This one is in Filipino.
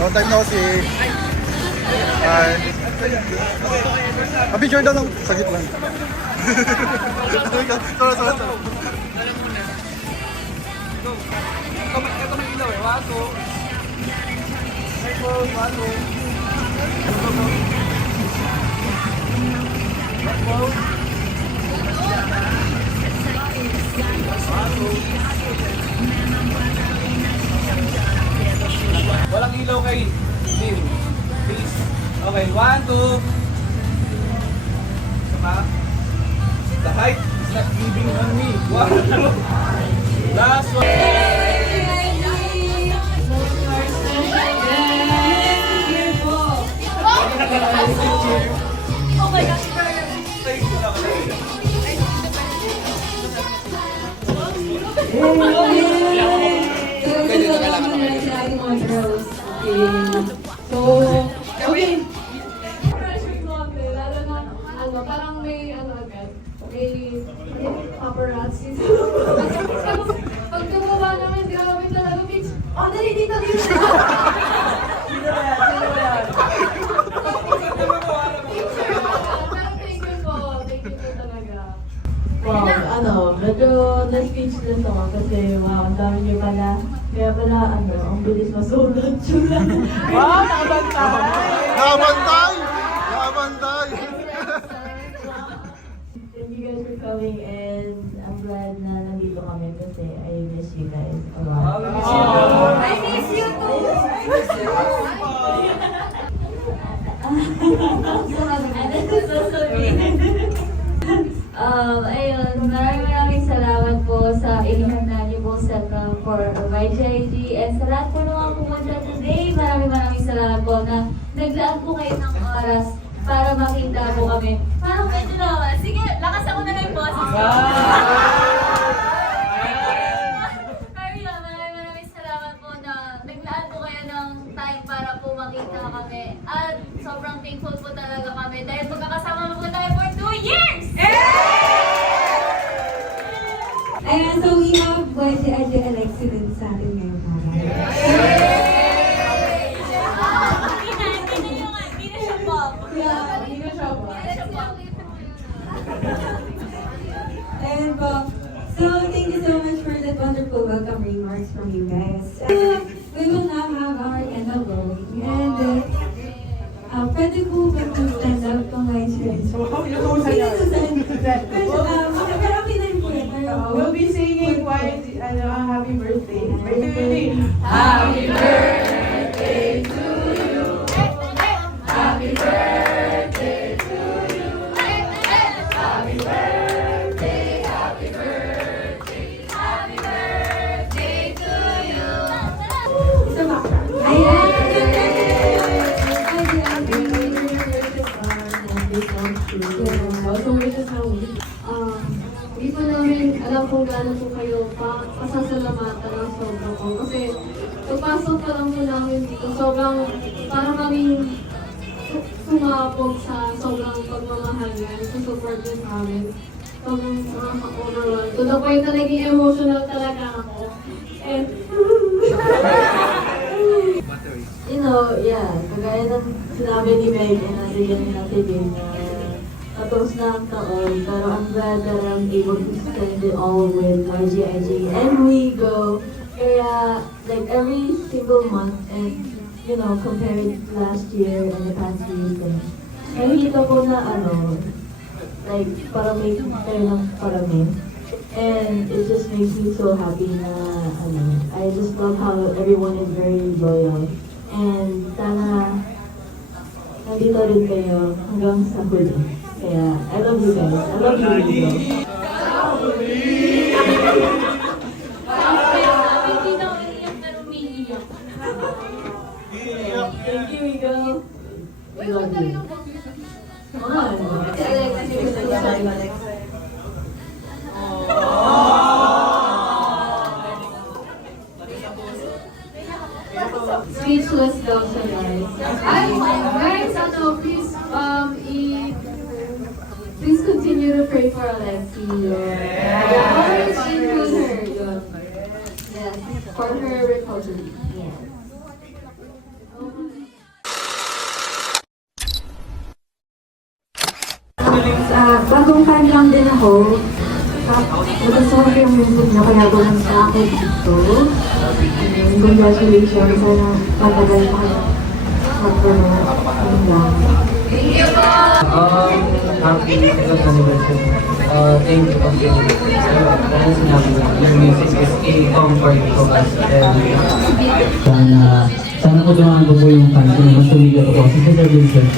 Long time no see. Hi. Picture daw lang. Sagit lang. Sorry. Walang ilaw kay Lim. Please. Okay, 1, 2. Sama. The height is not giving on me. 1, 2. Last one. Oh my gosh, parang may agad, may paparazzi. Pag gumawa namin, grabe talaga, bitch. Oh, dali dito. Wow, medyo na-speechless ako kasi wow, ang dami niyo pala. Kaya pala, ang bilis masulat yun. Wow, nakabantay! Nakabantay! Nakabantay! Thank you guys for coming and I'm glad na nandito kami kasi I miss you guys a lot. I miss you too! Ayun, maraming salamat po sa inihanda niyo po sa for YGIG and sa lahat po naman pumunta today. Maraming salamat po na naglaan po kayo ng oras para makita po kami. Parang medyo naman. Sige, lakas ako na lang yung boses. Maraming salamat po na naglaan po kayo ng time para po makita kami. At sobrang thankful po talaga kami dahil magkakasama po tayo for 2 years! Ayan, so we have YGIG Alexi din sa atin ngayon. Hindi na siya pop. Yeah, hindi na siya po. And so thank you so much for that wonderful welcome remarks from you guys. We will now have our candle blowing. And pwede po ba to stand up kung may friends? We'll be singing happy birthday. Happy birthday to you. Happy birthday to you. Happy birthday, happy birthday, happy birthday to you. Isa ba? Ayan! Hindi po namin alam kung gaano po kayo pasasalamatan ng sobra po. Kasi pagpasok pa lang po namin dito, sobrang parang kaming sumapog sa sobrang pagmamahal niya. Support din namin. Sobrang nakaka-overwhelm. To the point na naging emotional talaga ako. And You know, yeah, kagaya ng sinabi ni Meg and nariyan ni Ate Jane na tapos na ang taon, pero I'm glad that I'm able to spend it all with YGIG and we go. Kaya, like, every single month and, you know, compared to last year and the past years, nakikita ko na, like, parami kayo ng parami. And it just makes me so happy na, I just love how everyone is very loyal. And sana, nandito rin kayo hanggang sa huli. Kaya, I love you guys. I love you, Rico. Hindi na ako iiyak pero umiiyak. Thank you, Rico. I love you. speechless daw siya, guys. Guys, please continue to pray for Alexi. Always include her. Yes, for her recovery. Yes. fan lang din ako. Nagustuhan ko yung music na kalaban sa akin dito. Congratulations, sana matagal pa kayo mag-promote. Yun lang. Happy second anniversary. Thank you for being with me. Dahil sinabi mo, your music is a comfort to us. Sana po tumahan ko po yung fan ko na mas tumigat ako sa Cesar Vincent.